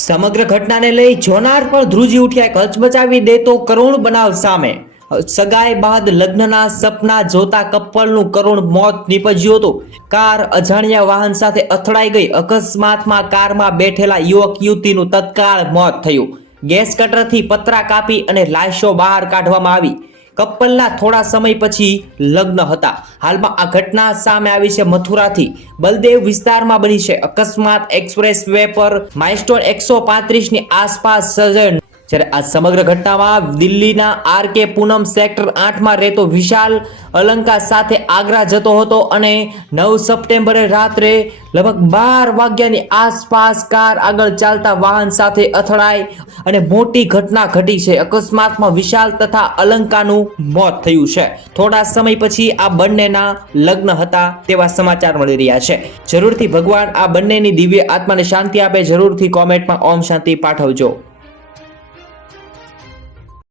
સમગ્ર ઘટનાને લઈ જોનાર પર ધ્રુજી ઉઠ્યા. એક હચમચાવી દેતો કરુણ બનાવ સામે. સગાઈ બાદ લગ્નના સપના જોતા કપલનું કરુણ મોત નીપજ્યું હતું. કાર અજાણ્યા વાહન સાથે અથડાઈ ગઈ. અકસ્માતમાં કારમાં બેઠેલા યુવક યુવતીનું તત્કાળ મોત થયું. ગેસ કટરથી પતરા કાપી અને લાશો બહાર કાઢવામાં આવી. કપલના થોડા સમય પછી લગ્ન હતા. હાલમાં આ ઘટના સામે આવી છે મથુરાથી બલદેવ વિસ્તારમાં બની છે. અકસ્માત એક્સપ્રેસ વે પર માઇલસ્ટોન 135 ની આસપાસ સર્જાયો. જ્યારે આ સમગ્ર ઘટનામાં દિલ્હીના આરકે પૂનમ સેક્ટર 8 માં રહેતો વિશાલ અલંકા સાથે આગ્રા જતો હતો અને 9 સપ્ટેમ્બરે રાત્રે લગભગ 12 વાગ્યાની આસપાસ કાર આગળ ચાલતા વાહન સાથે અથડાઈ અને મોટી ઘટના ઘટી છે. અકસ્માતમાં વિશાલ તથા અલંકાનું મોત થયું છે. થોડા સમય પછી આ બંનેના લગ્ન હતા તેવા સમાચાર મળી રહ્યા છે. જરૂરથી ભગવાન આ બંનેની દિવ્ય આત્માને શાંતિ આપે. જરૂરથી કોમેન્ટમાં ઓમ શાંતિ પાઠવજો.